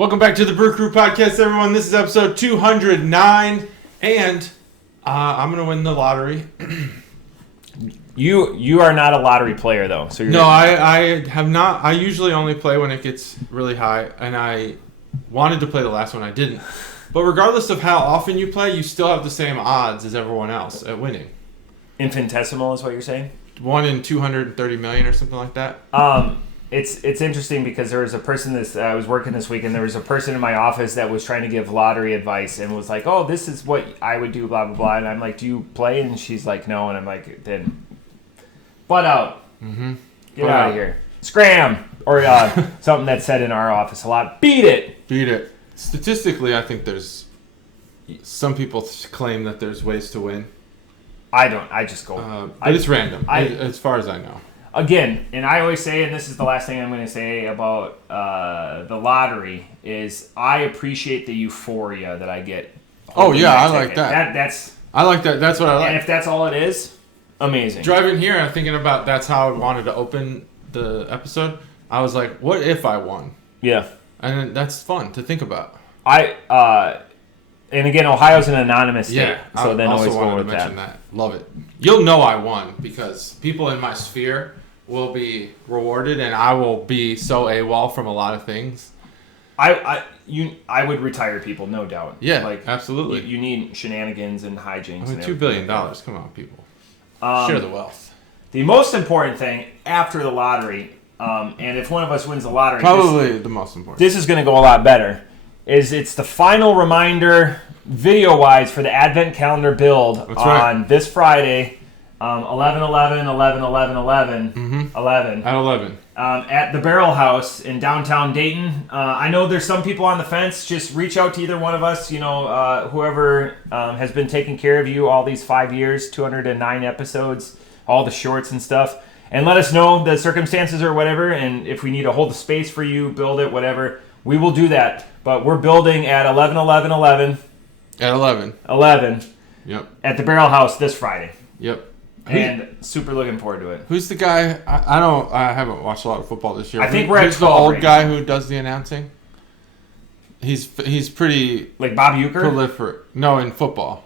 Welcome back to the Brew Crew Podcast, everyone. This is episode 209, and I'm going to win the lottery. You are not a lottery player, though. So you're I have not. I usually only play when it gets really high, and I wanted to play the last one. I didn't. But regardless of how often you play, you still have the same odds as everyone else at winning. Infinitesimal is what you're saying? 1 in 230 million or something like that. It's interesting because there was a person I was working this week, and there was a person in my office that was trying to give lottery advice and was like, "Oh, this is what I would do, blah blah blah." And I'm like, "Do you play?" And she's like, "No." And I'm like, "Then, butt out, get out of here, scram," or something that's said in our office a lot. Beat it. Statistically, I think there's some people claim that there's ways to win. I don't. I just go. But it's random, as far as I know. Again, and I always say, and this is the last thing I'm going to say about the lottery, is I appreciate the euphoria that I get. Oh, yeah, I like that. I like that. That's what I like. And if that's all it is, amazing. Driving here, I'm thinking about that's how I wanted to open the episode. I was like, what if I won? Yeah. And that's fun to think about. And again, Ohio's an anonymous state, yeah, so then always go with mention that. Love it. You'll know I won because people in my sphere will be rewarded, and I will be so AWOL from a lot of things. I would retire people, no doubt. Yeah, absolutely. You need shenanigans and hijinks. I mean, $2 billion. Come on, people. Share the wealth. The most important thing after the lottery, and if one of us wins the lottery, probably the most important. This is going to go a lot better. It's the final reminder, video-wise, for the Advent Calendar build on this Friday, 11/11/11/11/11 at 11 at the Barrel House in downtown Dayton. I know there's some people on the fence. Just reach out to either one of us. Whoever has been taking care of you all these 5 years, 209 episodes, all the shorts and stuff, and let us know the circumstances or whatever. And if we need to hold the space for you, build it, whatever, we will do that. But we're building at 11/11/11. At 11. 11. Yep. At the Barrel House this Friday. Yep. And super looking forward to it. Who's the guy? I haven't watched a lot of football this year. I think we're at 12 the old right guy now. who does the announcing. He's pretty like Bob Uecker? prolific. No, in football.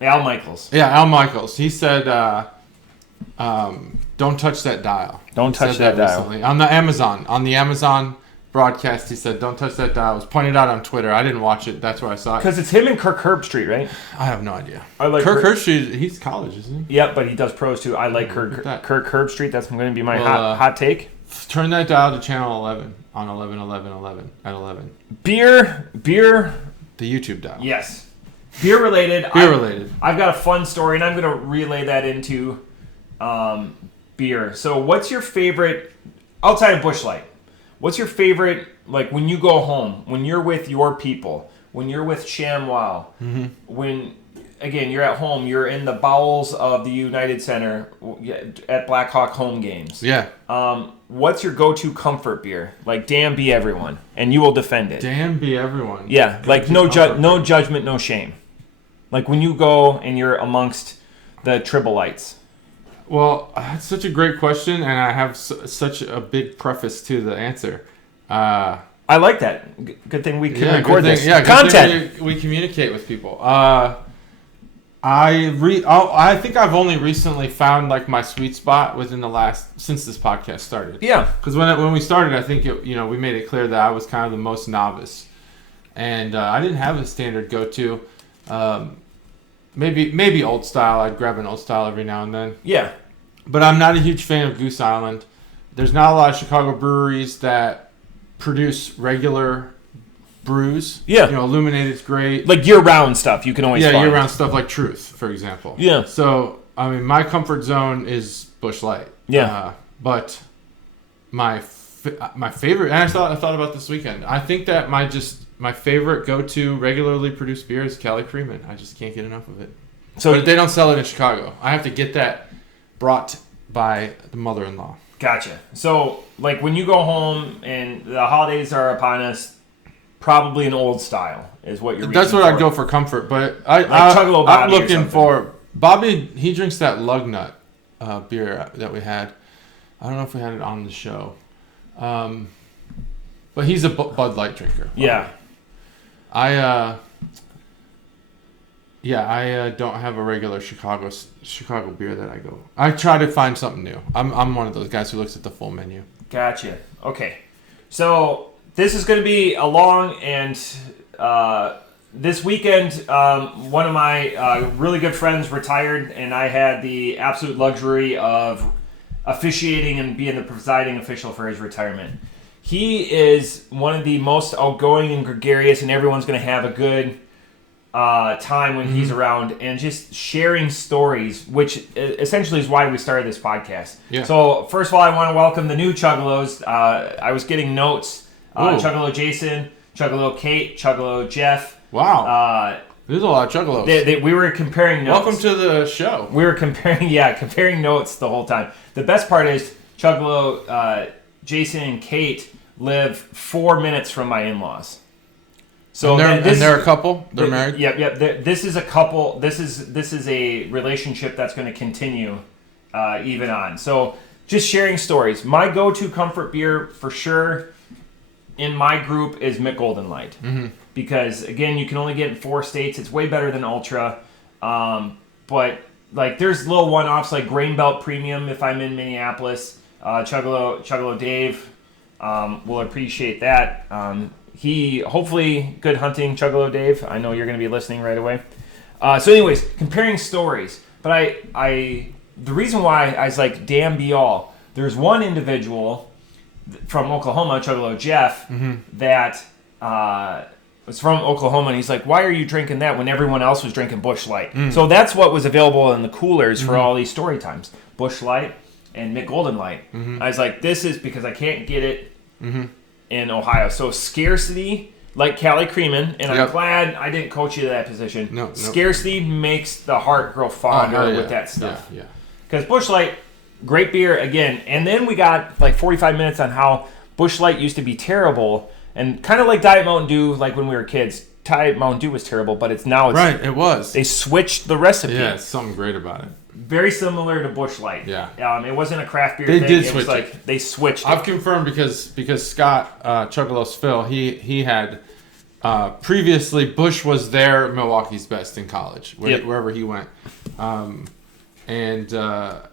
Al Michaels. Yeah, Al Michaels. He said, "Don't touch that dial." Don't touch that dial. Recently. On the Amazon broadcast, he said, "Don't touch that dial." It was pointed out on Twitter. I didn't watch it. That's where I saw it. Because it's him and Kirk Herbstreit, right? I have no idea. I like Kirk Herbstreit. He's college, isn't he? Yep, but he does pros too. I like Kirk Herbstreit. That's going to be my hot take. Turn that dial to channel 11 on 11/11/11 at 11. Beer. The YouTube dial. Yes. Beer related. Related. I've got a fun story, and I'm going to relay that into beer. So, what's your favorite outside of Busch Light? What's your favorite, like, when you go home, when you're with your people, when you're with ShamWow, when, again, you're at home, you're in the bowels of the United Center at Blackhawk home games. Yeah. What's your go-to comfort beer? Like, damn, be everyone, and you will defend it. Damn, be everyone. Yeah, like, no judgment, no shame. Like, when you go and you're amongst the Tribblites. Well, that's such a great question, and I have such a big preface to the answer. I like that. Good thing we can record this. Yeah, content. We communicate with people. I think I've only recently found like my sweet spot since this podcast started. Yeah. Because when we started, I think we made it clear that I was kind of the most novice, and I didn't have a standard go-to. Maybe old style. I'd grab an old style every now and then. Yeah. But I'm not a huge fan of Goose Island. There's not a lot of Chicago breweries that produce regular brews. Yeah. Illuminated's great. Like year-round stuff you can always find. Yeah, year-round stuff like Truth, for example. Yeah. So, I mean, my comfort zone is Busch Light. Yeah. But my favorite, and I thought about this weekend. I think that my favorite go-to regularly produced beer is Cali Creamin'. I just can't get enough of it. But they don't sell it in Chicago. I have to get that brought by the mother-in-law. Gotcha. So, like, when you go home and the holidays are upon us, probably an old style is what you're. That's what I'd go for comfort. But I'm looking for Bobby. He drinks that lug nut beer that we had. I don't know if we had it on the show. But he's a Bud Light drinker. Yeah. I don't have a regular Chicago beer that I go. I try to find something new. I'm one of those guys who looks at the full menu. Gotcha. Okay. So this is going to be a long and this weekend, one of my really good friends retired, and I had the absolute luxury of officiating and being the presiding official for his retirement. He is one of the most outgoing and gregarious, and everyone's going to have a good time when he's around, and just sharing stories, which essentially is why we started this podcast. Yeah. So first of all, I want to welcome the new Chuggalos. I was getting notes. Chuggalo Jason, Chuggalo Kate, Chuggalo Jeff. Wow. There's a lot of Chuggalos. We were comparing notes. Welcome to the show. We were comparing notes the whole time. The best part is Chuggalo Jason and Kate live 4 minutes from my in-laws. So and they're a couple. They're married. Yep. This is a couple. This is a relationship that's going to continue even on. So just sharing stories. My go-to comfort beer for sure in my group is Mick Golden Light, because again, you can only get in 4 states. It's way better than Ultra, but like there's little one-offs like Grain Belt Premium if I'm in Minneapolis. Chuggalo Dave will appreciate that. He hopefully good hunting, Chuggalo Dave. I know you're going to be listening right away. So, anyways, comparing stories. But I the reason why I was like, damn be all. There's one individual from Oklahoma, Chuggalo Jeff, that was from Oklahoma, and he's like, why are you drinking that when everyone else was drinking Busch Light? So that's what was available in the coolers for all these story times. Busch Light and Mick Golden Light. I was like, this is because I can't get it in Ohio. So scarcity, like Cali Creamin', and I'm glad I didn't coach you to that position. No. Scarcity makes the heart grow fonder with that stuff. Yeah. Because Busch Light, great beer again. And then we got like 45 minutes on how Busch Light used to be terrible, and kind of like Diet Mountain Dew, like when we were kids. Diet Mountain Dew was terrible, but it's right. It was. They switched the recipe. Yeah, it's something great about it. Very similar to Busch Light. Yeah. It wasn't a craft beer thing. They did switch it. They switched it. I've confirmed because Scott Chuggalos Phil, he had previously Busch was their Milwaukee's best in college, wherever he went. And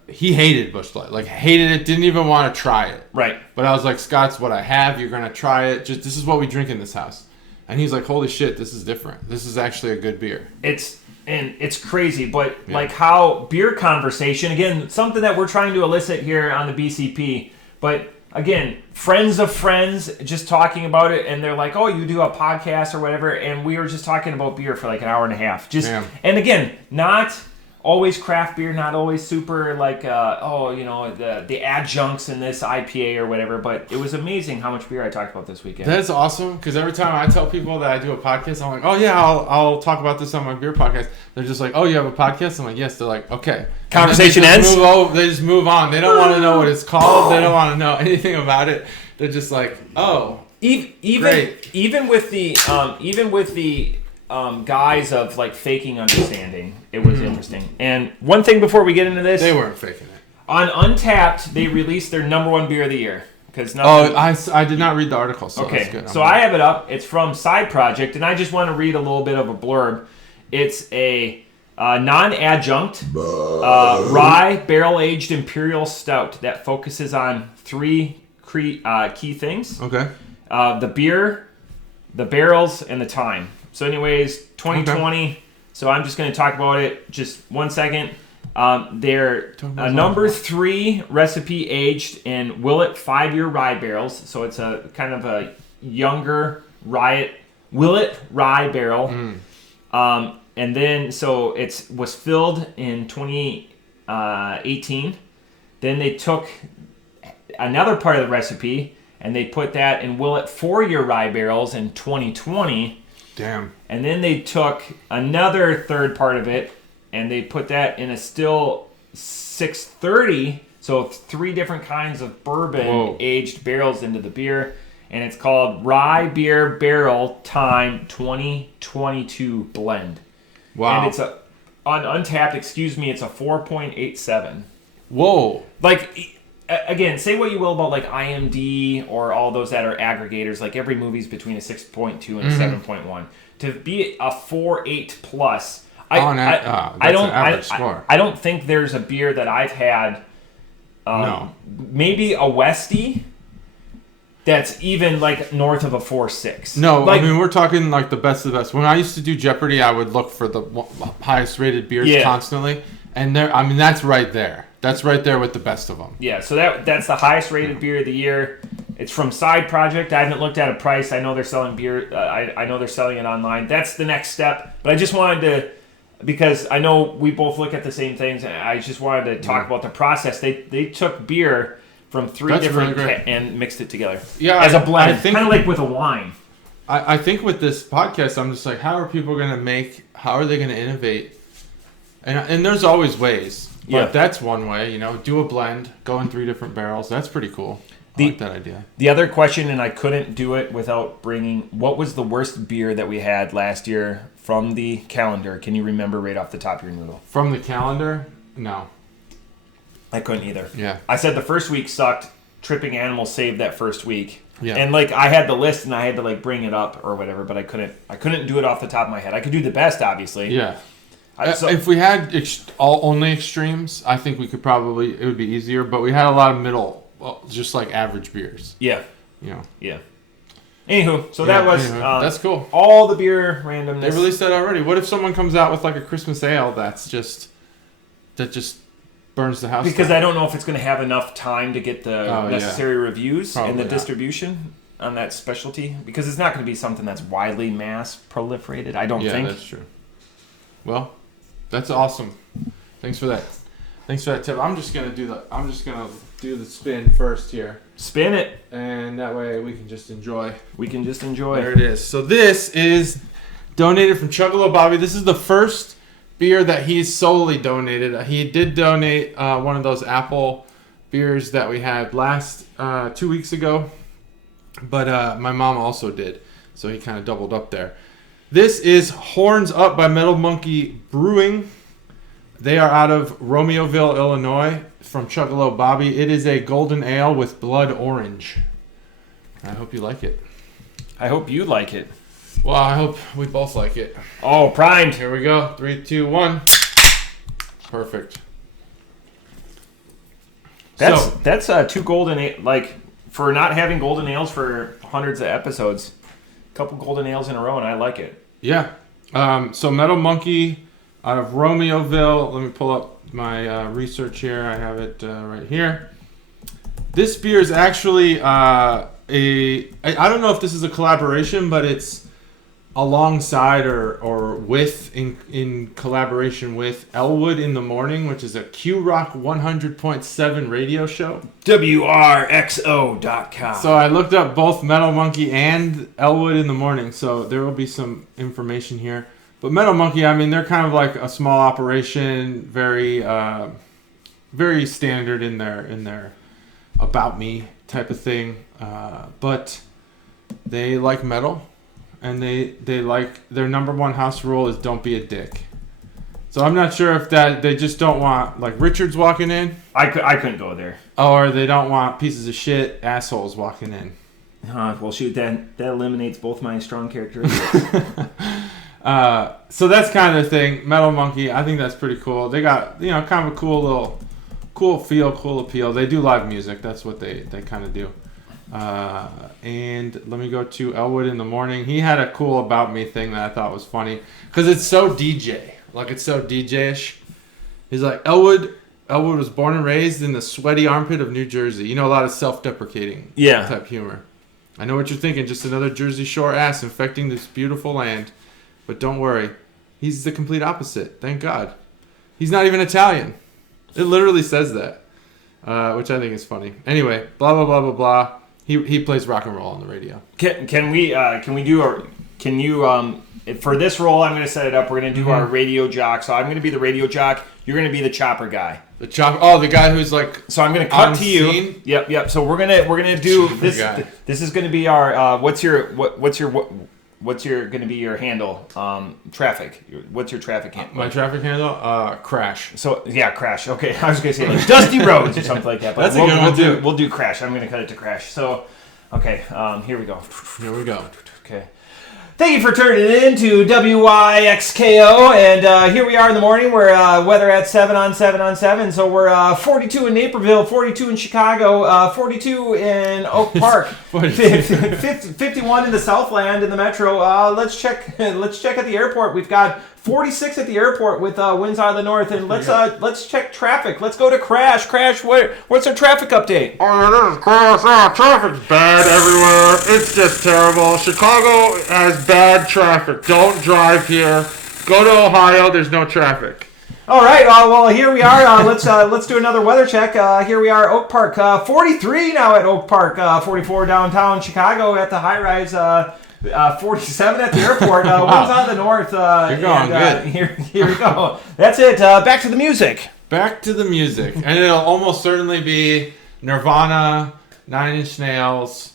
he hated Busch Light. Like, hated it, didn't even want to try it. Right. But I was like, Scott's what I have. You're going to try it. Just this is what we drink in this house. And he's like, holy shit, this is different. This is actually a good beer. It's crazy, but like how beer conversation, again, something that we're trying to elicit here on the BCP, but again, friends of friends just talking about it, and they're like, oh, you do a podcast or whatever, and we were just talking about beer for like an hour and a half. And again, not always craft beer, not always super like, the adjuncts in this IPA or whatever, but it was amazing how much beer I talked about this weekend. That's awesome, because every time I tell people that I do a podcast, I'm like, oh yeah, I'll talk about this on my beer podcast. They're just like, oh, you have a podcast? I'm like, yes. They're like, okay. Conversation ends? They just move on. They don't want to know what it's called. They don't want to know anything about it. They're just like, oh, great. Even with the guise of like faking understanding, it was interesting. And one thing before we get into this, they weren't faking it. On Untapped, they released their #1 beer of the year. I did not read the article, so okay. That's good. So I have it up. It's from Side Project, and I just want to read a little bit of a blurb. It's a non-adjunct rye barrel-aged imperial stout that focuses on 3 key things. Okay. The beer, the barrels, and the time. So anyways, 2020. Okay. So I'm just going to talk about it just 1 second. They're a number 3 recipe aged in Willet 5-year rye barrels. So it's a kind of a younger Willet rye barrel. And then so it was filled in 2018. Then they took another part of the recipe and they put that in Willet 4-year rye barrels in 2020. Damn. And then they took another third part of it and they put that in a still 630, so 3 different kinds of bourbon aged barrels into the beer. And it's called Rye Beer Barrel Time 2022 Blend. Wow. And it's on Untapped, it's a 4.87. Whoa. Like, again, say what you will about like IMD or all those that are aggregators. Like every movie's between a 6.2 and a 7.1. To be a 4.8 plus, I don't think there's a beer that I've had. Maybe a Westie that's even like north of a 4.6. No, like, I mean we're talking like the best of the best. When I used to do Jeopardy, I would look for the highest rated beers constantly, and that's right there. That's right there with the best of them. Yeah, so that's the highest rated beer of the year. It's from Side Project. I haven't looked at a price. I know they're selling beer. I know they're selling it online. That's the next step. But I just wanted to, because I know we both look at the same things, and I just wanted to talk about the process. They took beer from three different and mixed it together. Yeah, as a blend, kind of like with a wine. I think with this podcast, I'm just like, how are people going to how are they going to innovate? And there's always ways. But that's one way, do a blend, go in 3 different barrels. That's pretty cool. I like that idea. The other question, and I couldn't do it without bringing, what was the worst beer that we had last year from the calendar? Can you remember right off the top of your noodle? From the calendar? No. I couldn't either. Yeah. I said the first week sucked. Tripping Animals saved that first week. Yeah. And I had the list and I had to bring it up or whatever, but I couldn't do it off the top of my head. I could do the best, obviously. Yeah. If we had only extremes, I think we could probably, it would be easier, but we had a lot of middle, just like average beers. Yeah. Yeah. Anywho, so that was that's cool. All the beer randomness. They released that already. What if someone comes out with like a Christmas ale that just burns the house because down? I don't know if it's going to have enough time to get the necessary reviews and the distribution on that specialty, because it's not going to be something that's widely mass proliferated, I don't think. Yeah, that's true. Well, that's awesome. Thanks for that tip. I'm just gonna do the spin first here. Spin it, and that way we can just enjoy. There it is. So this is donated from Chuggalo Bobby. This is the first beer that he's solely donated. He did donate one of those apple beers that we had last 2 weeks ago, but my mom also did, so he kind of doubled up there. This is Horns Up by Metal Monkey Brewing. They are out of Romeoville, Illinois, from Chuggalo Bobby. It is a golden ale with blood orange. I hope you like it. I hope you like it. Well, I hope we both like it. Oh, primed. Here we go. 3, 2, 1. Perfect. That's 2 golden, for not having golden ales for hundreds of episodes. A couple golden ales in a row, and I like it. Yeah. So Metal Monkey out of Romeoville. Let me pull up my research here. I have it right here. This beer is actually I don't know if this is a collaboration, but it's alongside or with in collaboration with Elwood in the Morning, which is a Q-Rock 100.7 radio show. WRXO.com. So I looked up both Metal Monkey and Elwood in the Morning, so there will be some information here. But Metal Monkey, I mean, they're kind of like a small operation, very very standard in their about me type of thing. But they like metal. And they like, their number one house rule is don't be a dick. So I'm not sure if they just don't want like Richards walking in. I couldn't go there. Or they don't want pieces of shit assholes walking in. Well, shoot, that eliminates both my strong characteristics. So that's kind of the thing. Metal Monkey, I think that's pretty cool. They got kind of a cool feel, cool appeal. They do live music. That's what they kind of do. And let me go to Elwood in the Morning. He had a cool about me thing that I thought was funny because it's so DJ, it's so DJ-ish. He's like, Elwood was born and raised in the sweaty armpit of New Jersey. A lot of self-deprecating type humor. I know what you're thinking, just another Jersey Shore ass infecting this beautiful land. But don't worry, he's the complete opposite. Thank God. He's not even Italian. It literally says that, which I think is funny. Anyway, blah blah blah blah blah. He plays rock and roll on the radio. Can you for this role, I'm going to set it up. We're going to do our radio jock. So I'm going to be the radio jock. You're going to be the chopper guy. The chopper. Oh, the guy who's like. So I'm going to cut to you. Scene? Yep. So we're gonna do this. Guy. This is going to be our. What's your what's going to be your handle? Traffic. What's your traffic handle? My traffic handle? Crash. So yeah, crash. Okay, I was gonna say like dusty roads or something like that. But That's a good one too. We'll do crash. I'm gonna cut it to crash. So, okay, here we go. Here we go. Okay. Thank you for turning in to WYXKO, and here we are in the morning. We're weather at 7 on 7 on 7, so we're 42 in Naperville, 42 in Chicago, 42 in Oak Park, 51 in the Southland in the metro. Let's check at the airport. We've got 46 at the airport with winds out of the north, and let's check traffic. Let's go to Crash. Crash, what's our traffic update? Oh, it is crash. Traffic's bad everywhere. It's just terrible. Chicago has bad traffic. Don't drive here. Go to Ohio. There's no traffic. All right. Well, here we are. Let's do another weather check. Here we are, Oak Park. 43 now at Oak Park. 44 downtown Chicago at the high rise. 47 at the airport. Wow. Winds out of the north. You're going good. Here we go. That's it. Back to the music. Back to the music. And it'll almost certainly be Nirvana, Nine Inch Nails,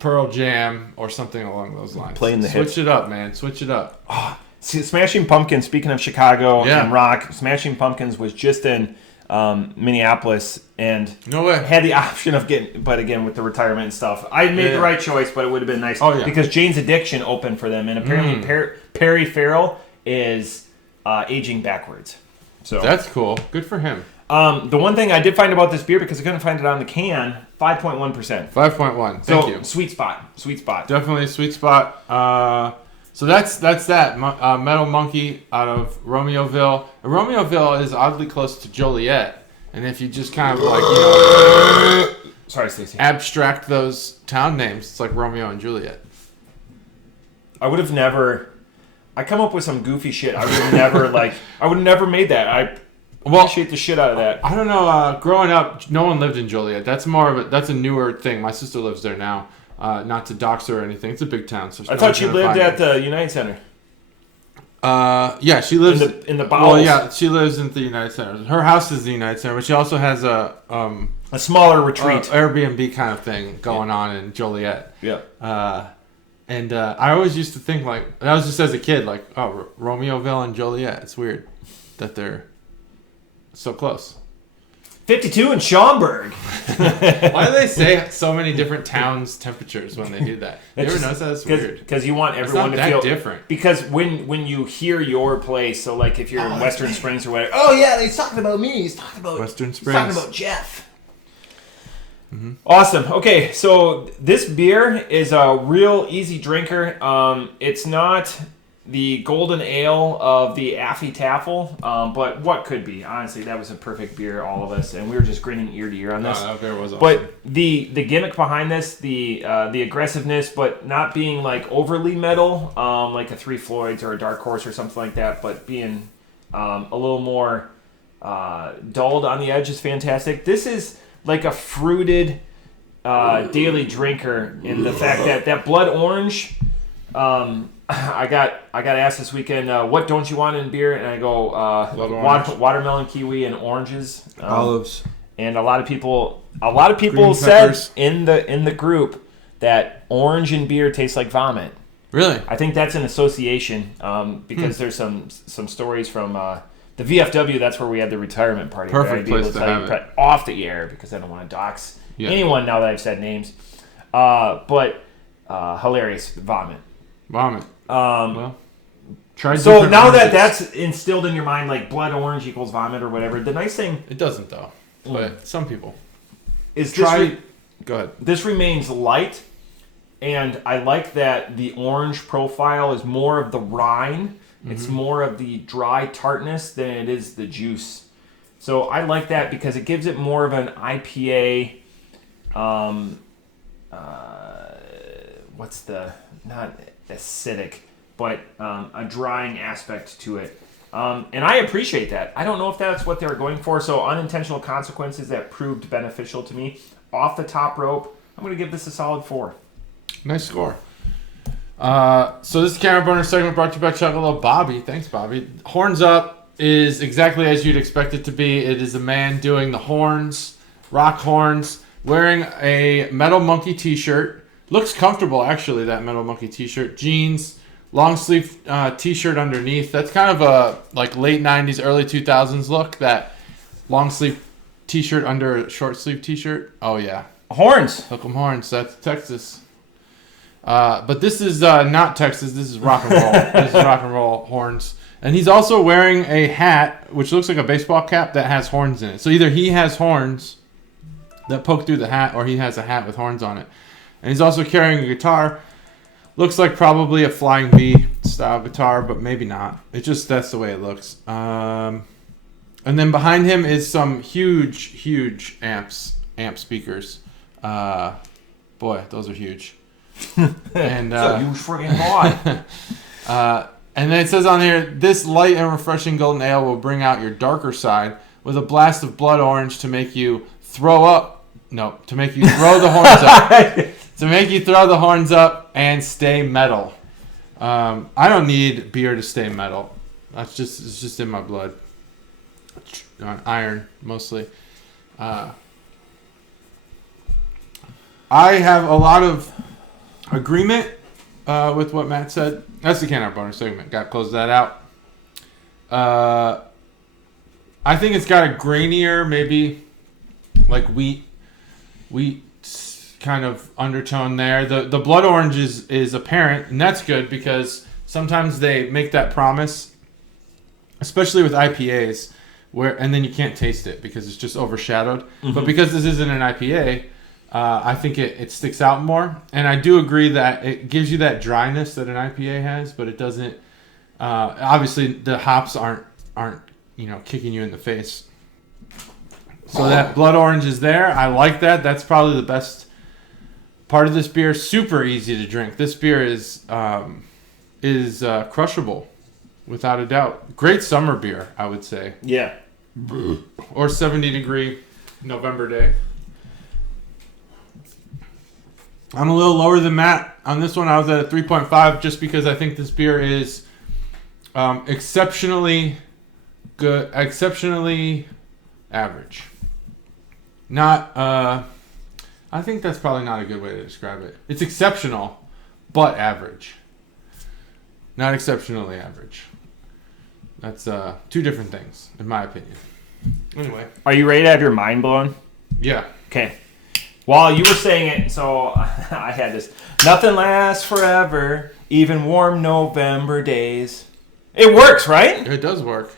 Pearl Jam, or something along those lines. Playing the hits. Switch it up, man. Switch it up. Oh, Smashing Pumpkins, speaking of Chicago and rock, Smashing Pumpkins was just in Minneapolis and no way. Had the option of getting, but again, with the retirement and stuff, I made the right choice, but it would have been nice because Jane's Addiction opened for them, and apparently Perry Farrell is aging backwards. So that's cool. Good for him. The one thing I did find about this beer, because I couldn't find it on the can, 5.1%. 5.1. Thank you. Sweet spot. Definitely a sweet spot. So that's that. Metal Monkey out of Romeoville. And Romeoville is oddly close to Joliet. And if you just kind of Sorry, Stacey. abstract those town names, it's like Romeo and Juliet. I would have never. I come up with some goofy shit. I would have never made that. I appreciate the shit out of that. I don't know. Growing up, no one lived in Joliet. That's a newer thing. My sister lives there now. Not to dox her or anything. It's a big town. So I thought you lived at the United Center. Yeah, she lives in the bowels. Well, yeah, she lives in the United Center. Her house is the United Center, but she also has a smaller retreat, Airbnb kind of thing going on in Joliet. Yeah. And I always used to think that was just as a kid, Romeoville and Joliet. It's weird that they're so close. 52 in Schaumberg. Why do they say so many different towns' temperatures when they do that? You ever notice that? It's weird. Because you want everyone to feel different. Because when you hear your place, so like if you're in Western Springs or whatever, oh yeah, he's talking about me. He's talking about Western Springs. He's talking about Jeff. Mm-hmm. Awesome. Okay, so this beer is a real easy drinker. It's not the golden ale of the Affy Taffel, but what could be? Honestly, that was a perfect beer, all of us, and we were just grinning ear to ear on this. That beer was awesome. But the gimmick behind this, the aggressiveness, but not being like overly metal, like a Three Floyds or a Dark Horse or something like that, but being a little more dulled on the edge is fantastic. This is like a fruited daily drinker in the fact that blood orange. I got asked this weekend, what don't you want in beer? And I go, watermelon, kiwi, and oranges. Olives. And a lot of people said in the group that orange in beer tastes like vomit. Really? I think that's an association because there's some stories from the VFW. That's where we had the retirement party. Perfect place to have it. Off the air because I don't want to dox anyone now that I've said names. But hilarious vomit. Well, try. So now that's instilled in your mind, like blood orange equals vomit or whatever. The nice thing, it doesn't though, but some people is go ahead. This remains light, and I like that the orange profile is more of the rind. Mm-hmm. It's more of the dry tartness than it is the juice. So I like that because it gives it more of an IPA. Not acidic, but a drying aspect to it. And I appreciate that. I don't know if that's what they were going for. So unintentional consequences that proved beneficial to me. Off the top rope, I'm going to give this a solid 4. Nice score. So this Camera Burner segment brought to you by Chuggalo. Bobby. Thanks, Bobby. Horns Up is exactly as you'd expect it to be. It is a man doing the horns, rock horns, wearing a Metal Monkey t-shirt. Looks comfortable, actually, that Metal Monkey t-shirt. Jeans, long sleeve t-shirt underneath. That's kind of a like late 90s, early 2000s look. That long sleeve t-shirt under a short sleeve t-shirt. Oh yeah, horns. Hook 'em horns. That's Texas. But this is not Texas. This is rock and roll. This is rock and roll horns. And he's also wearing a hat, which looks like a baseball cap that has horns in it. So either he has horns that poke through the hat, or he has a hat with horns on it. And he's also carrying a guitar. Looks like probably a Flying V style guitar, but maybe not. That's the way it looks. And then behind him is some huge amp speakers. Boy, those are huge. And so huge friggin' boy. And then it says on here, this light and refreshing golden ale will bring out your darker side with a blast of blood orange to make you throw up. No, to make you throw the horns up. To make you throw the horns up and stay metal. I don't need beer to stay metal. It's just in my blood. Iron, mostly. I have a lot of agreement with what Matt said. That's the Can Art bonus segment. Got to close that out. I think it's got a grainier, maybe like wheat kind of undertone there. The blood orange is apparent, and that's good because sometimes they make that promise, especially with IPAs, and then you can't taste it because it's just overshadowed. Mm-hmm. But because this isn't an IPA, I think it sticks out more. And I do agree that it gives you that dryness that an IPA has, but it doesn't. Obviously, the hops aren't kicking you in the face. So that blood orange is there. I like that. That's probably the best part of this beer. Super easy to drink. This beer is crushable, without a doubt. Great summer beer, I would say. Yeah. Or 70-degree November day. I'm a little lower than Matt on this one. I was at a 3.5 just because I think this beer is exceptionally good, exceptionally average. Not, I think that's probably not a good way to describe it. It's exceptional, but average. Not exceptionally average. That's two different things, in my opinion. Anyway. Are you ready to have your mind blown? Yeah. Okay. While you were saying it, so I had this. Nothing lasts forever, even warm November days. It works, right? It does work.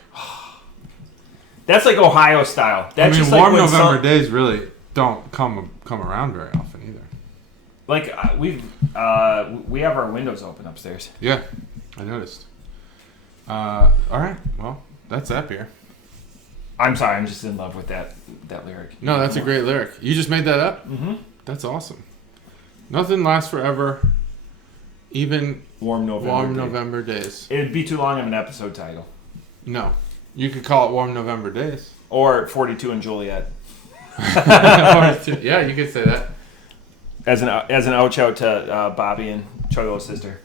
That's like Ohio style. That's just warm like November days really don't come around very often either. Like we have our windows open upstairs. Yeah, I noticed. All right, well, that's that beer. I'm sorry, I'm just in love with that lyric. No, that's a great lyric. You just made that up? Mm-hmm. That's awesome. Nothing lasts forever, even warm November days. It'd be too long of an episode title. No. You could call it Warm November Days. Or 42 and Joliet. Yeah, you could say that. As an ouch out to Bobby and Chuggalos' sister.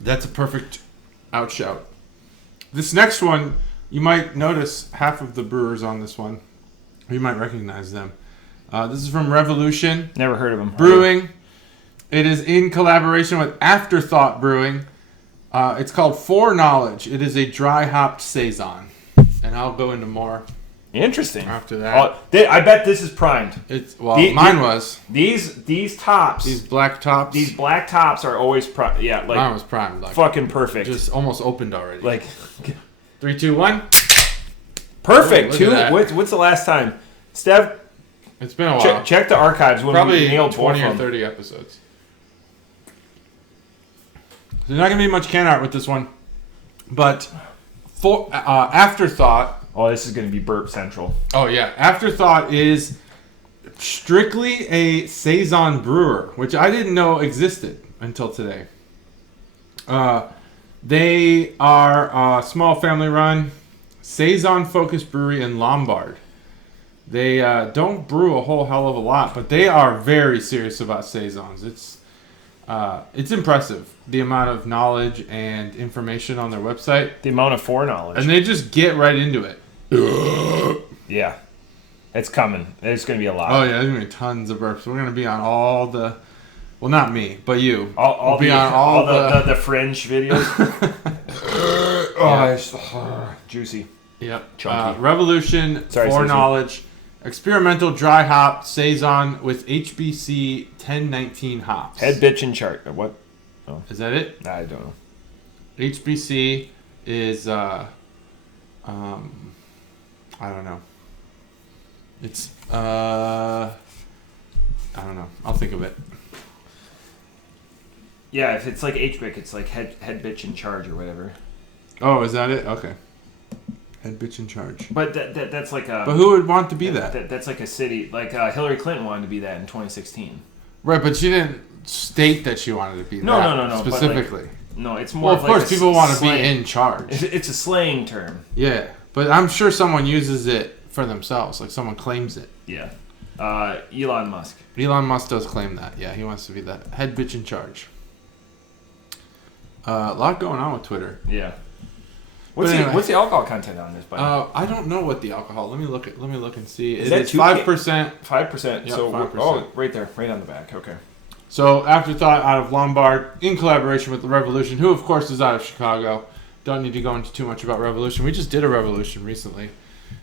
That's a perfect outshout. This next one, you might notice half of the brewers on this one. You might recognize them. This is from Revolution. Never heard of them. Brewing. It is in collaboration with Afterthought Brewing. It's called Foreknowledge. It is a dry hopped saison. And I'll go into more. Interesting. After that. I bet this is primed. Mine was. These tops. These black tops. These black tops are always primed. Yeah, like mine was primed. Like, fucking perfect. Just almost opened already. Like 3, 2, 1. Perfect. What's the last time? Steph? It's been a while. Check the archives when probably we nailed 20 or 30 episodes. There's not going to be much can art with this one. But Afterthought. Oh, this is going to be burp central. Oh, yeah. Afterthought is strictly a saison brewer, which I didn't know existed until today. They are a small family-run, saison-focused brewery in Lombard. They don't brew a whole hell of a lot, but they are very serious about saisons. It's impressive, the amount of knowledge and information on their website. The amount of foreknowledge. And they just get right into it. Yeah. It's coming. There's going to be a lot. Oh, yeah, there's going to be tons of burps. We're going to be on all the Well, not me, but you. All the fringe videos. Juicy. Yep. Chunky. Revolution, Foreknowledge, experimental dry hop saison with HBC 1019 hops. Head bitch and chart. What? Oh. Is that it? I don't know. HBC is I don't know. It's I don't know. I'll think of it. Yeah, if it's like HBIC, it's like head bitch in charge or whatever. Oh, is that it? Okay. Head bitch in charge. But that's like a. But who would want to be that? That's like a city. Like Hillary Clinton wanted to be that in 2016. Right, but she didn't state that she wanted to be no, that. No. Specifically. No, it's more. Well, of course, people want to be in charge. It's a slang term. Yeah, but I'm sure someone uses it for themselves. Like someone claims it. Yeah. Elon Musk. Elon Musk does claim that. Yeah, he wants to be that head bitch in charge. A lot going on with Twitter. Yeah. What's the alcohol content on this? I don't know what the alcohol. Let me look and see. Is that 5%? 5%. Yeah, so 5%. Right there, right on the back. Okay. So Afterthought out of Lombard in collaboration with the Revolution, who of course is out of Chicago. Don't need to go into too much about Revolution. We just did a Revolution recently.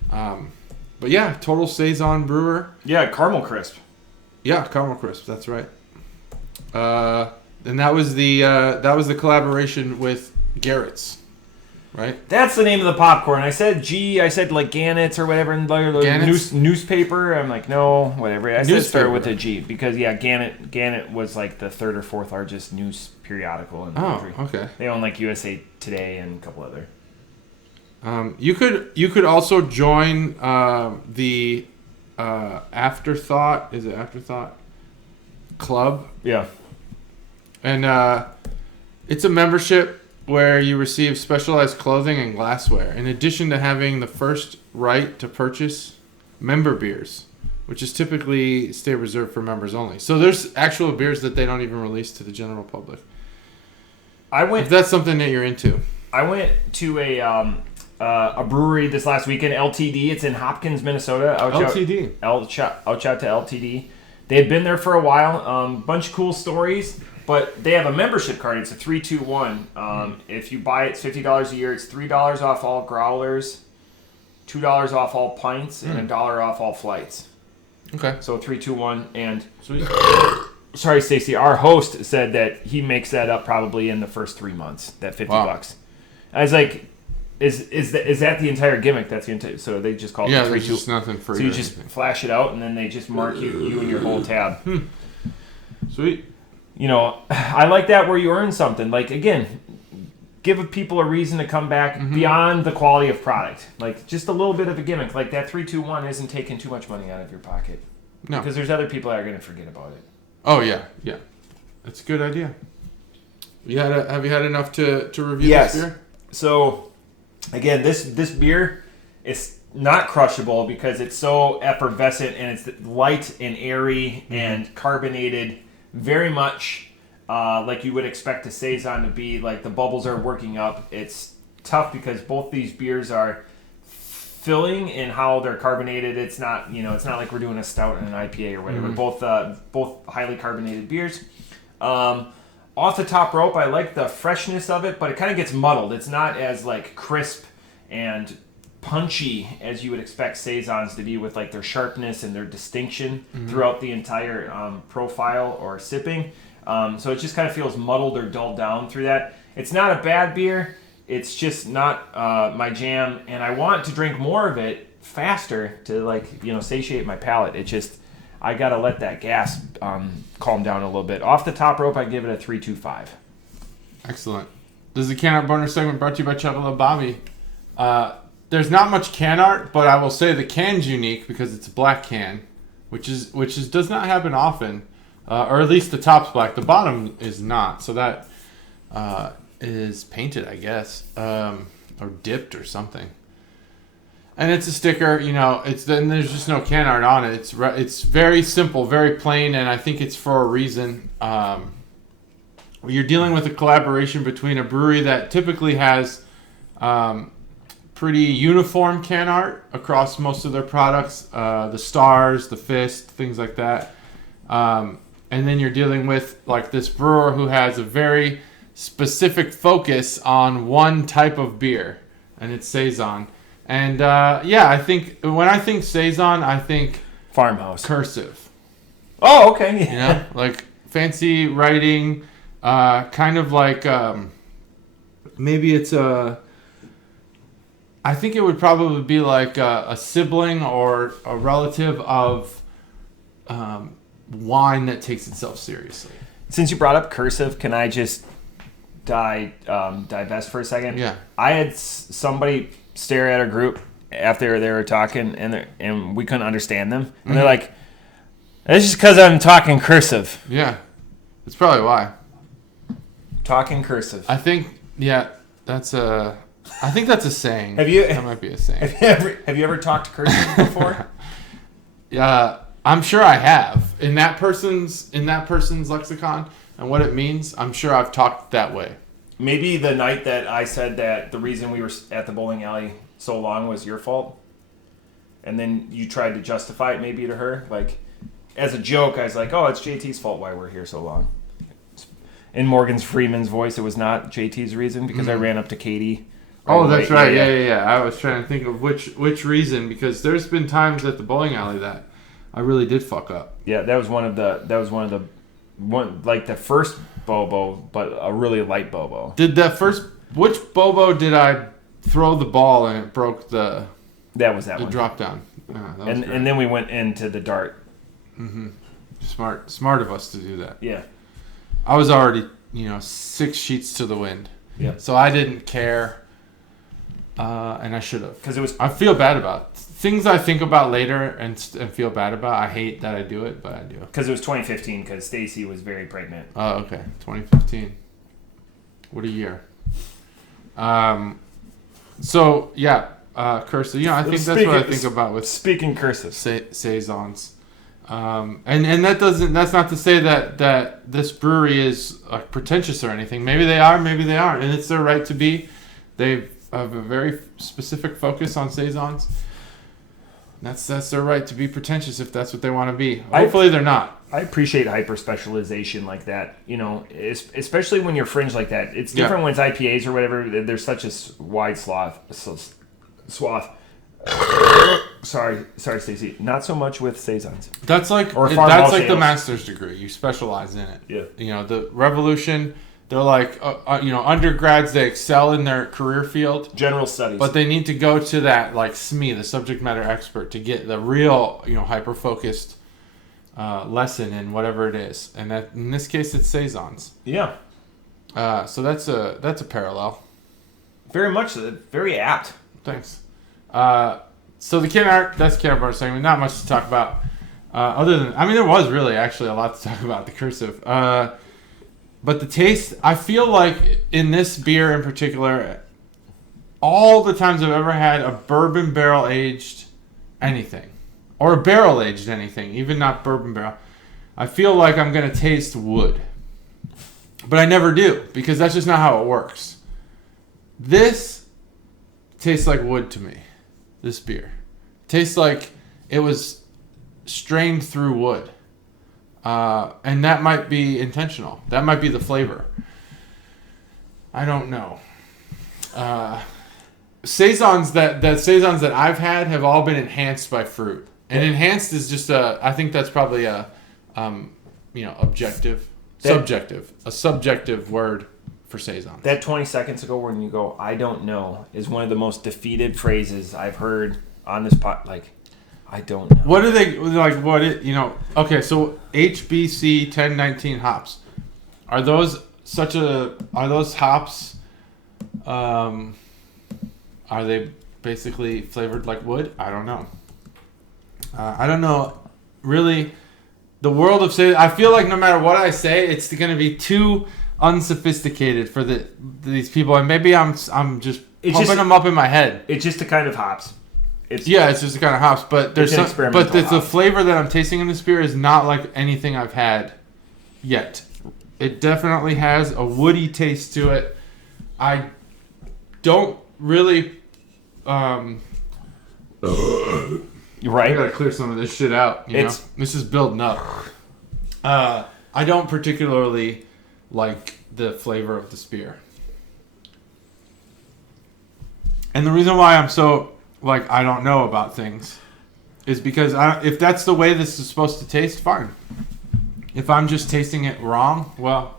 But yeah, total saison brewer. Yeah, caramel crisp. Yeah, caramel crisp. That's right. And that was the collaboration with Garrett's, right? That's the name of the popcorn. I said like Gannett's or whatever in the newspaper. I'm like, no, whatever. I said start with a G because Gannett was like the third or fourth largest news periodical in the country. Oh, okay. They own like USA Today and a couple other. You could also join the Afterthought. Is it Afterthought Club? Yeah. And it's a membership where you receive specialized clothing and glassware, in addition to having the first right to purchase member beers, which is typically stay reserved for members only. So there's actual beers that they don't even release to the general public. If that's something that you're into. I went to a brewery this last weekend, LTD. It's in Hopkins, Minnesota. LTD. Out to LTD. They had been there for a while. Bunch of cool stories. But they have a membership card. It's a 3-2-1. If you buy it, it's $50 a year. It's $3 off all growlers, $2 off all pints, and $1 off all flights. Okay. So 3-2-1. And sweet. Sorry, Stacy. Our host said that he makes that up probably in the first 3 months. That $50. I was like, is that the entire gimmick? That's the entire. So they just call it 3-2. Yeah, there's just nothing free. So you just flash it out, and then they just mark you and your whole tab. Sweet. You know, I like that where you earn something. Like, again, give people a reason to come back beyond the quality of product. Like, just a little bit of a gimmick. Like, that 3-2-1 isn't taking too much money out of your pocket. No. Because there's other people that are going to forget about it. Oh, yeah. Yeah. That's a good idea. Have you had enough to review this beer? So, again, this beer is not crushable because it's so effervescent and it's light and airy and carbonated. Very much like you would expect a saison to be. Like the bubbles are working up. It's tough because both these beers are filling in how they're carbonated. It's not like we're doing a stout and an IPA or whatever. Both highly carbonated beers. Off the top rope, I like the freshness of it, but it kind of gets muddled. It's not as like crisp and punchy as you would expect saisons to be, with like their sharpness and their distinction throughout the entire profile or sipping. So it just kind of feels muddled or dulled down through that. It's not a bad beer. It's just not my jam, and I want to drink more of it faster to satiate my palate. It just, I gotta let that gas calm down a little bit. Off the top rope, I give it a 3.25. Excellent. This is the Can Art Burner segment brought to you by Chuggalos Bobby. There's not much can art, but I will say the can's unique because it's a black can, which does not happen often, or at least the top's black. The bottom is not, so that is painted, I guess, or dipped or something. And it's a sticker, there's just no can art on it. It's very simple, very plain, and I think it's for a reason. You're dealing with a collaboration between a brewery that typically has pretty uniform can art across most of their products, the stars, the fist, things like that. and then you're dealing with like this brewer who has a very specific focus on one type of beer, and it's saison. And I think when I think saison, I think farmhouse cursive. Oh, okay. Like fancy writing, kind of like maybe it's a. I think it would probably be like a sibling or a relative of wine that takes itself seriously. Since you brought up cursive, can I just divest for a second? Yeah. I had somebody stare at our group after they were talking, and we couldn't understand them. And they're like, "It's just because I'm talking cursive." Yeah, that's probably why. Talking cursive. I think, that's a. I think that's a saying. That might be a saying. Have you ever talked cursive before? Yeah, I'm sure I have. In that person's lexicon and what it means, I'm sure I've talked that way. Maybe the night that I said that the reason we were at the bowling alley so long was your fault, and then you tried to justify it maybe to her, like as a joke. I was like, "Oh, it's JT's fault why we're here so long." In Morgan Freeman's voice, it was not JT's reason because I ran up to Katie. Oh, that's right. Yeah. I was trying to think of which reason, because there's been times at the bowling alley that I really did fuck up. Yeah, that was one of the like the first Bobo, but a really light Bobo. Which Bobo did I throw the ball and it broke the one. drop down? And then we went into the dart. Mm-hmm. Smart of us to do that. Yeah. I was already 6 sheets to the wind. Yeah. So I didn't care. And I should have. Because I feel bad about things I think about later and feel bad about. I hate that I do it, but I do. Because it was 2015. Because Stacy was very pregnant. Oh, okay. 2015. What a year. So yeah, cursive. I think that's what I think about with speaking cursive saisons. And that's not to say that this brewery is pretentious or anything. Maybe they are, maybe they aren't, and it's their right to be. They have a very specific focus on saisons. That's their right to be pretentious if that's what they want to be. Hopefully they're not. I appreciate hyper specialization like that. Especially when you're fringe like that. It's different when it's IPAs or whatever. There's such a wide swath. Sorry, Stacey. Not so much with saisons. That's like the master's degree. You specialize in it. Yeah. The Revolution. They're like undergrads. They excel in their career field, general studies, but they need to go to that like SME, the subject matter expert, to get the real hyper focused lesson in whatever it is. And that in this case, it's saisons. Yeah. So that's a parallel. Very much, very apt. Thanks. So the can art, that's the can art segment. Not much to talk about. Other than, there was really actually a lot to talk about the cursive. But the taste, I feel like in this beer in particular, all the times I've ever had a bourbon barrel aged anything, or a barrel aged anything, even not bourbon barrel, I feel like I'm going to taste wood. But I never do, because that's just not how it works. This tastes like wood to me. This beer tastes like it was strained through wood, and that might be intentional. That might be the flavor. I don't know. Saisons that I've had have all been enhanced by fruit, and enhanced is just I think that's probably a subjective word for saisons. That 20 seconds ago when you go, "I don't know," is one of the most defeated phrases I've heard on this pot. Like, I don't know. What are they like? Okay, so HBC 1019 hops. Are those hops? Are they basically flavored like wood? I don't know. I don't know. Really, the world of saison. I feel like no matter what I say, it's going to be too unsophisticated for these people, and maybe I'm just pumping them up in my head. It's just a kind of hops. It's just a kind of hops, but there's the flavor that I'm tasting in this beer is not like anything I've had yet. It definitely has a woody taste to it. I don't really. You're right. I gotta clear some of this shit out. This is building up. I don't particularly like the flavor of this beer. And the reason why I'm so, like, I don't know about things is because if that's the way this is supposed to taste, fine. If I'm just tasting it wrong, well,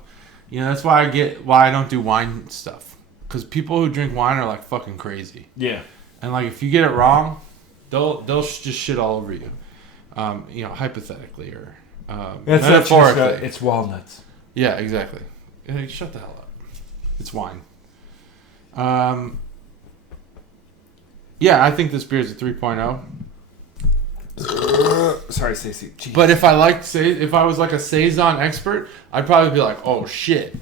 you know, that's why I don't do wine stuff. Because people who drink wine are, like, fucking crazy. Yeah. And, like, if you get it wrong, they'll just shit all over you. You know, hypothetically or metaphorically. It's walnuts. Yeah, exactly. Hey, shut the hell up. It's wine. Yeah, I think this beer is a 3.0. Sorry, Stacey. Jeez. But if I was like a Saison expert, I'd probably be like, oh shit,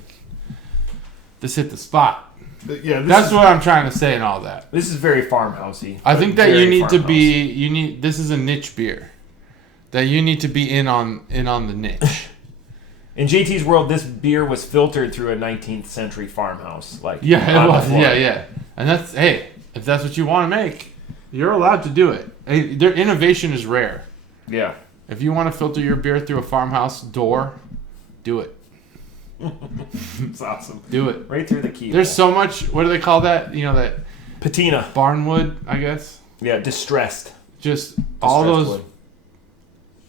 this hit the spot. Yeah, that's what I'm trying to say and all that. This is very farmhousey. I think that this is a niche beer. That you need to be in on the niche. In JT's world, this beer was filtered through a 19th century farmhouse. Like, yeah, it was. Yeah. And that's, hey, if that's what you want to make, you're allowed to do it. Their innovation is rare. Yeah. If you want to filter your beer through a farmhouse door, do it. It's awesome. Do it. Right through the key. There's so much, what do they call that? You know, that... Patina. Barnwood, I guess. Yeah, distressed. Just all those...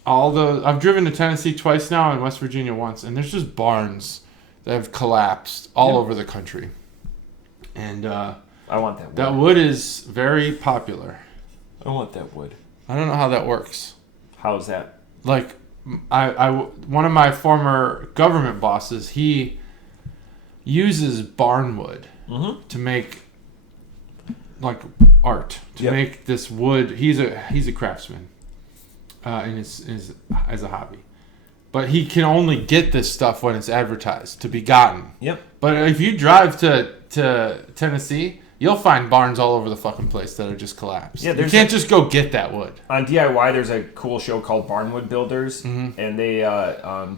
I've driven to Tennessee twice now and West Virginia once, and there's just barns that have collapsed all over the country. And I want that wood. That wood is very popular. I want that wood. I don't know how that works. How's that? Like, one of my former government bosses, he uses barnwood to make like art, to make this wood. He's a craftsman. As a hobby, but he can only get this stuff when it's advertised to be gotten. Yep. But if you drive to Tennessee, you'll find barns all over the fucking place that are just collapsed. Yeah, you can't just go get that wood. On DIY, there's a cool show called Barnwood Builders, and they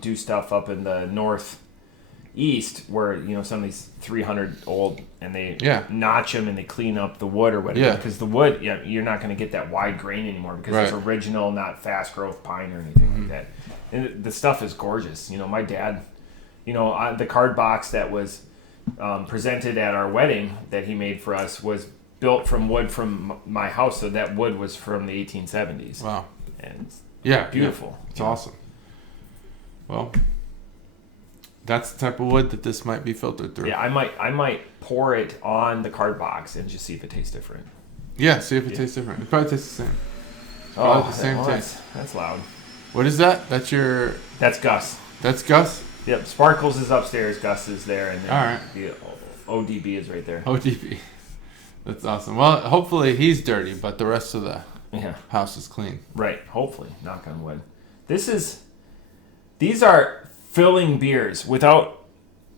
do stuff up in the northeast where, you know, some of these 300 old, and they notch them and they clean up the wood or whatever. Because the wood, you're not going to get that wide grain anymore because it's original, not fast growth pine or anything like that. And the stuff is gorgeous. You know, my dad, you know, the card box that was presented at our wedding that he made for us was built from wood from my house. So that wood was from the 1870s. Wow. And beautiful. Yeah. It's awesome. Well, that's the type of wood that this might be filtered through. Yeah, I might pour it on the card box and just see if it tastes different. Yeah, see if it tastes different. It probably tastes the same. Probably the same taste. That's loud. What is that? That's Gus. That's Gus? Yep, Sparkles is upstairs, Gus is there, and then all right. The ODB is right there. ODB. That's awesome. Well, hopefully he's dirty, but the rest of the house is clean. Right, hopefully. Knock on wood. These are filling beers without,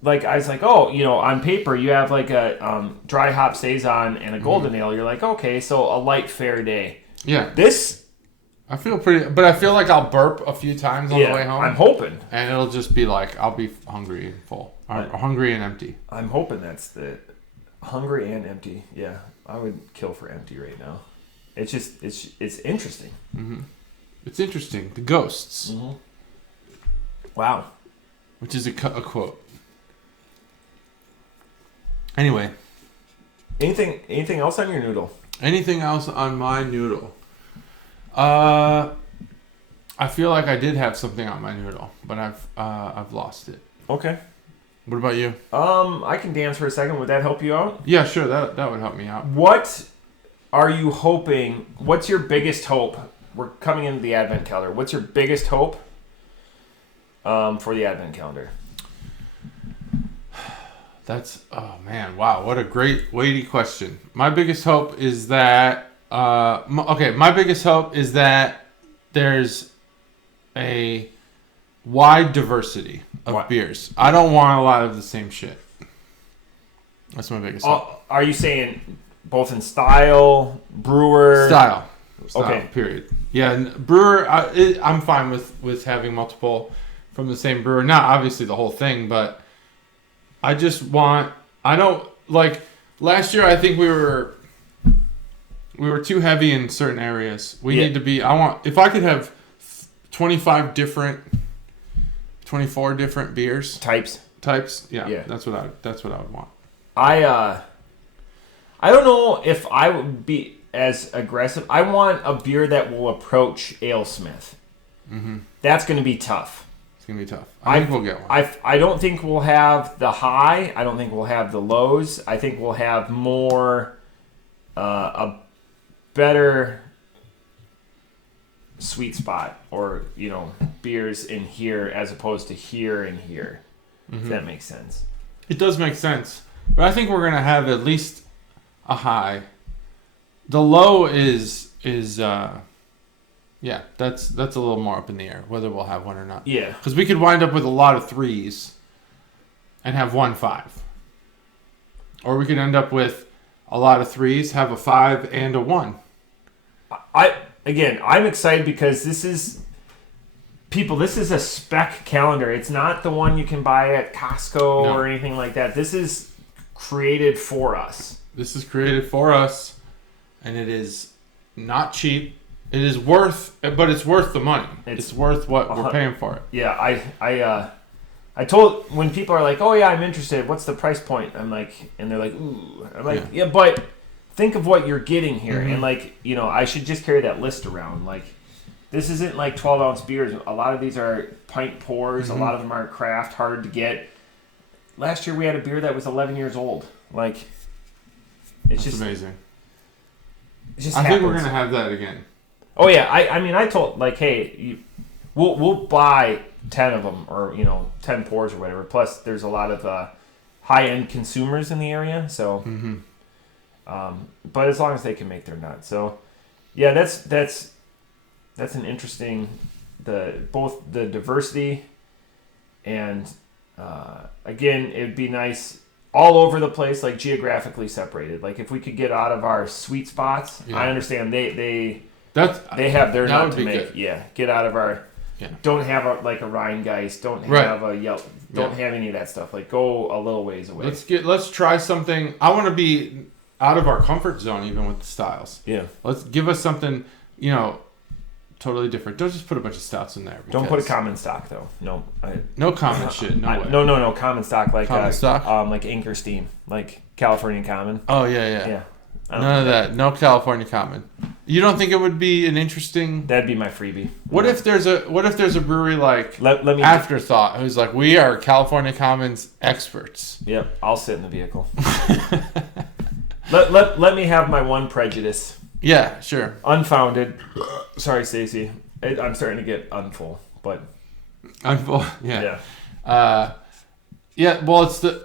like, I was like, oh, you know, on paper you have like a dry hop saison and a golden ale. You're like, okay, so a light fair day. Yeah. This, I feel but I feel like I'll burp a few times on the way home. I'm hoping. And it'll just be like, I'll be hungry and full. Or hungry and empty. I'm hoping that's the hungry and empty. Yeah, I would kill for empty right now. It's just, it's interesting. Mm-hmm. It's interesting. The ghosts. Mm-hmm. Wow. Which is a quote. Anyway. Anything else on your noodle? Anything else on my noodle? I feel like I did have something on my noodle, but I've lost it. Okay. What about you? I can dance for a second. Would that help you out? Yeah, sure. That would help me out. What are you hoping? What's your biggest hope? We're coming into the Advent calendar. What's your biggest hope for the Advent calendar? Oh man, wow, what a great weighty question. My biggest hope is that my biggest hope is that there's a wide diversity of beers. I don't want a lot of the same shit. That's my biggest hope. Are you saying both in style, brewer? Style, okay. Period. Yeah, brewer, I'm fine with having multiple from the same brewer. Not obviously the whole thing, but I just want... I don't... Like, last year I think we were too heavy in certain areas. We need to be... If I could have 25 different 24 different beers types. Yeah. That's what I would want. I don't know if I would be as aggressive. I want a beer that will approach AleSmith. Mm-hmm. That's going to be tough. It's going to be tough. I think we'll get one. I don't think we'll have the high. I don't think we'll have the lows. I think we'll have more a better sweet spot, or beers in here as opposed to here and here. If that makes sense. It does make sense, but I think we're gonna have at least a high. The low is that's a little more up in the air whether we'll have one or not. Yeah, because we could wind up with a lot of 3s and have 1 5, or we could end up with a lot of 3s, have a 5 and a 1. I'm excited because this is a spec calendar. It's not the one you can buy at Costco or anything like that. This is created for us. This is created for us, and it is not cheap. It is worth, but it's worth the money. It's worth what we're paying for it. Yeah, I told, when people are like, "Oh yeah, I'm interested. What's the price point?" I'm like, and they're like, "Ooh." I'm like, "Yeah, but think of what you're getting here." And I should just carry that list around. Like, this isn't like 12-ounce beers. A lot of these are pint pours. A lot of them are craft, hard to get. Last year we had a beer that was 11 years old. Like, it's just amazing. It just I happens. think we're gonna have that again. Oh yeah, I told, like, hey, we'll buy 10 of them, or 10 pours or whatever. Plus, there's a lot of high-end consumers in the area, so. But as long as they can make their nut, so yeah, that's an interesting, both the diversity and again, it'd be nice all over the place, like geographically separated. Like if we could get out of our sweet spots, I understand they have their nut to make. Good. Yeah, get out of our. Yeah. Don't have a Rheingeist. Don't have a Yelp. Don't have any of that stuff. Like go a little ways away. Let's try something. I want to be out of our comfort zone, even with the styles. Yeah. Let's give us something, totally different. Don't just put a bunch of stouts in there. Don't put a common stock though. No. No common shit. No way. No. Common stock like common stock? Like Anchor Steam, like California Common. Oh yeah. None of that. No California Common. You don't think it would be an interesting? That'd be my freebie. What if there's a brewery like Afterthought who's like, we are California Commons experts? Yep, I'll sit in the vehicle. Let me have my one prejudice. Yeah, sure. Unfounded. Sorry, Stacey. I'm starting to get unfull, but unfull. Yeah. Well,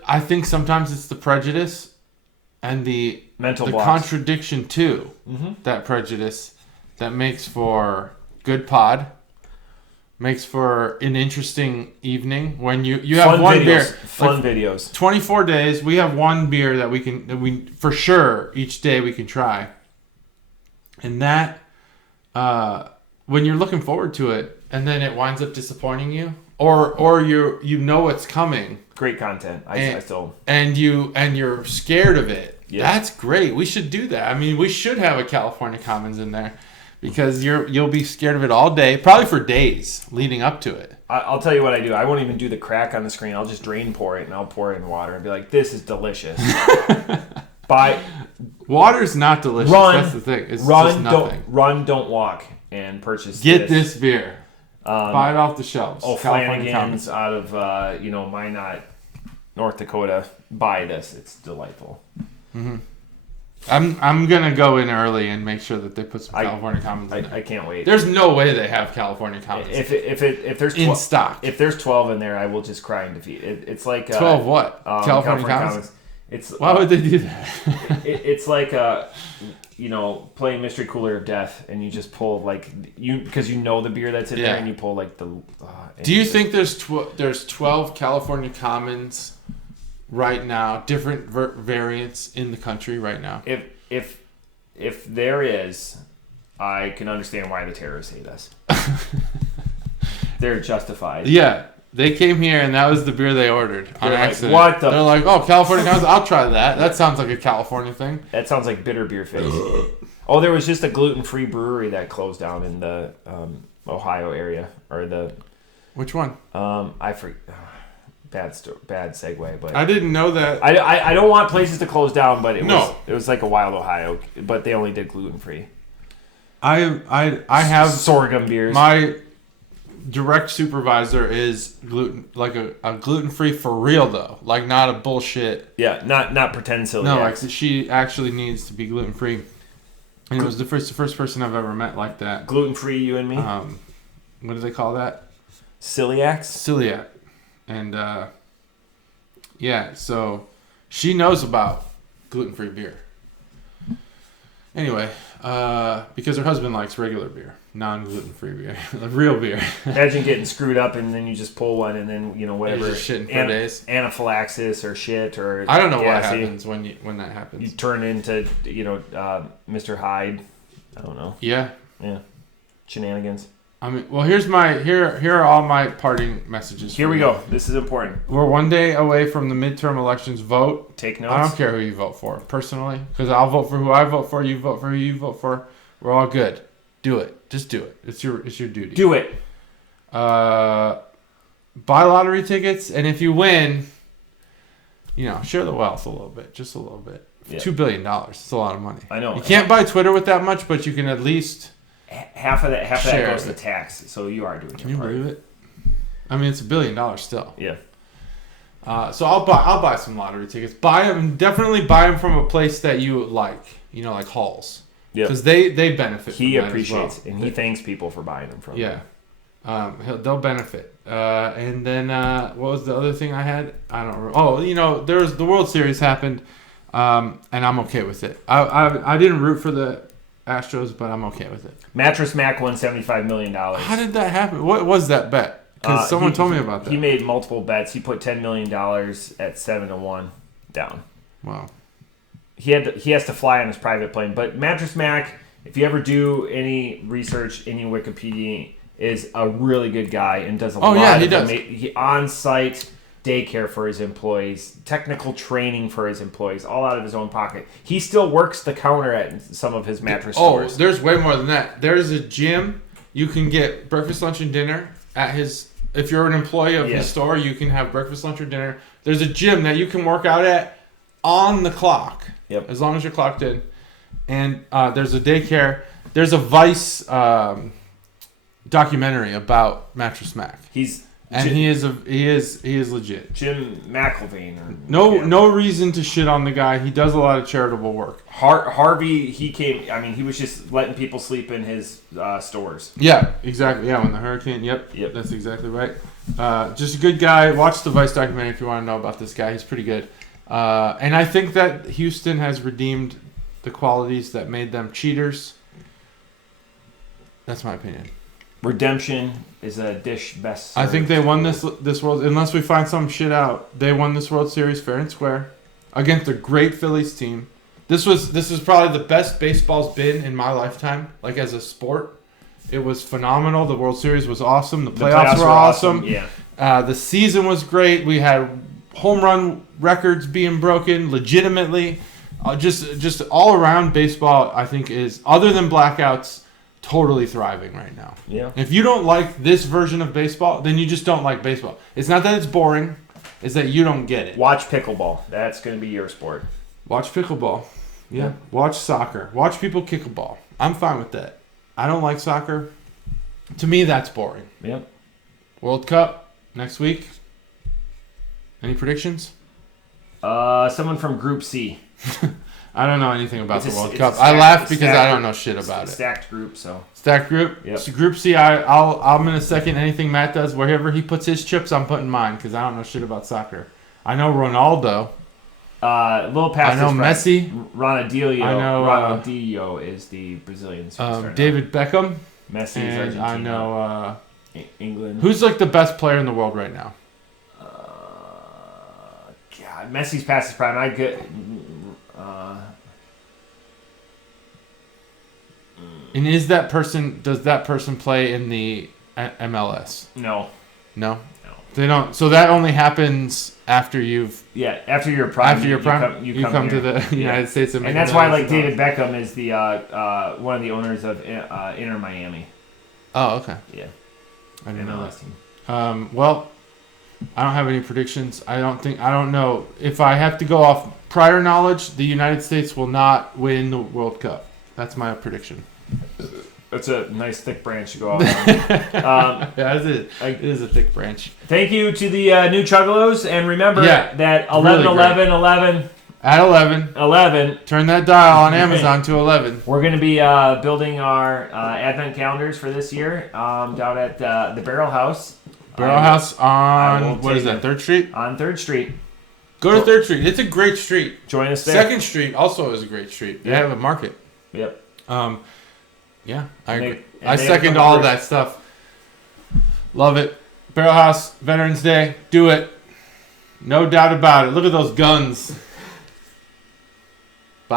I think sometimes it's the prejudice and the mental contradiction to that prejudice that makes for good pod, makes for an interesting evening when you have one beer. Fun videos. 24 days, we have one beer that we for sure each day we can try. And that when you're looking forward to it and then it winds up disappointing you, or you know it's coming. Great content. And you're scared of it. Yeah. That's great. We should do that. I mean, we should have a California Commons in there because you'll be scared of it all day, probably for days leading up to it. I'll tell you what I do. I won't even do the crack on the screen. I'll just drain pour it, and I'll pour it in water and be like, this is delicious. Water's not delicious. That's the thing. It's just nothing. Don't walk and purchase Get this beer. Buy it off the shelves. Flanagan's out of, Minot, North Dakota. Buy this. It's delightful. Mm-hmm. I'm gonna go in early and make sure that they put some California Commons in there. I can't wait. There's no way they have California Commons if there's in stock. If there's 12 in there, I will just cry in defeat. It's like 12 what? California Commons? Why would they do that? It's like playing Mystery Cooler of Death, and you just pull because you know the beer that's in there, and you pull the. Do you think there's 12 California Commons right now, different variants in the country right now? If there is, I can understand why the terrorists hate us. They're justified. Yeah. They came here and that was the beer they ordered on accident. What the? They're like, oh, California Commons, I'll try that. That sounds like a California thing. That sounds like bitter beer face. Oh, there was just a gluten-free brewery that closed down in the Ohio area, or the Which one? I forget. Bad segue, but I didn't know that. I don't want places to close down, but it was like a Wild Ohio, but they only did gluten free. I have sorghum beers. My direct supervisor is a gluten free for real though, like not a bullshit. Yeah, not pretend celiac. No, like she actually needs to be gluten free, and it was the first person I've ever met like that. Gluten free, you and me. What do they call that? Celiac. And so she knows about gluten-free beer. Anyway, because her husband likes regular beer, non-gluten-free beer, like real beer. Imagine getting screwed up and then you just pull one and then whatever. Just shitting for days. Anaphylaxis or shit or. I don't know what happens when that happens. You turn into Mr. Hyde. I don't know. Yeah. Shenanigans. I mean, well, here are all my parting messages. Here we go. This is important. We're one day away from the midterm elections. Vote. Take notes. I don't care who you vote for, personally, because I'll vote for who I vote for. You vote for who you vote for. We're all good. Do it. Just do it. It's your duty. Do it. Buy lottery tickets, and if you win, share the wealth a little bit, just a little bit. Yeah. $2 billion. It's a lot of money. I know. You can't buy Twitter with that much, but you can at least. Half of that goes to tax, so you are doing. Can you believe it? I mean, it's $1 billion still. Yeah. So I'll buy some lottery tickets. Definitely buy them from a place that you like. Like Halls. Yeah. Because they benefit. He appreciates and he thanks people for buying them from. Yeah. They'll benefit. And then what was the other thing I had? I don't remember. Oh, there's the World Series happened, and I'm okay with it. I didn't root for the Astros, but I'm okay with it. Mattress Mac won $75 million. How did that happen? What was that bet? Because someone told me about that. He made multiple bets. He put $10 million at 7-1 down. Wow. He has to fly on his private plane. But Mattress Mac, if you ever do any research, any Wikipedia, is a really good guy and does a lot of on-site daycare for his employees, technical training for his employees, all out of his own pocket. He still works the counter at some of his mattress stores. Oh, there's way more than that. There's a gym. You can get breakfast, lunch, and dinner at his... If you're an employee of his store, you can have breakfast, lunch, or dinner. There's a gym that you can work out at on the clock. Yep. As long as you're clocked in. And there's a daycare. There's a Vice documentary about Mattress Mac. He is legit. Jim McElvain. No reason to shit on the guy. He does a lot of charitable work. Harvey, he was just letting people sleep in his stores. Yeah, exactly. Yeah, when the hurricane. Yep. That's exactly right. Just a good guy. Watch the Vice documentary if you want to know about this guy. He's pretty good. And I think that Houston has redeemed the qualities that made them cheaters. That's my opinion. Redemption is a dish best served. I think they won this world, unless we find some shit out. They won this World Series fair and square against a great Phillies team. This is probably the best baseball's been in my lifetime, like as a sport. It was phenomenal. The World Series was awesome. The playoffs were awesome. Yeah. The season was great. We had home run records being broken legitimately. Just all around baseball, I think, is, other than blackouts, totally thriving right now. Yeah. If you don't like this version of baseball, then you just don't like baseball. It's not that it's boring. It's that you don't get it. Watch pickleball. That's going to be your sport. Watch pickleball. Yeah. Watch soccer. Watch people kick a ball. I'm fine with that. I don't like soccer. To me, that's boring. Yep. World Cup next week. Any predictions? Someone from Group C. I don't know anything about the World Cup. I laugh because I don't know shit about it. Stacked group, so. Stacked group? Yep. So Group C, I'm going to second anything Matt does. Wherever he puts his chips, I'm putting mine because I don't know shit about soccer. I know Ronaldo. A little past I know Messi. Ronaldinho is the Brazilian superstar. David Beckham. Messi is Argentina. I know England. Who's like the best player in the world right now? God, Messi's past his prime. I get. And does that person play in the MLS? No. They don't. So that only happens after you've. Yeah, after your prime. After your prime, you come to the United States and that's why, like, David Beckham is the one of the owners of Inter Miami. Oh, okay. Yeah. I didn't know that. Well, I don't have any predictions. I don't know. If I have to go off prior knowledge, the United States will not win the World Cup. That's my prediction. That's a nice thick branch to go out on. Yeah, it is a thick branch. Thank you to the new Chuggalos, and remember that 11, really 11, 11. At 11. Turn that dial on Amazon to 11. We're going to be building our Advent calendars for this year down at the Barrel House. Barrel House on, what is that, 3rd Street? On 3rd Street. Go to 3rd Street. It's a great street. Join us there. 2nd Street also is a great street. They have a market. Yep. Yeah, I agree. I second all of that stuff. Love it. Barrel House, Veterans Day. Do it. No doubt about it. Look at those guns.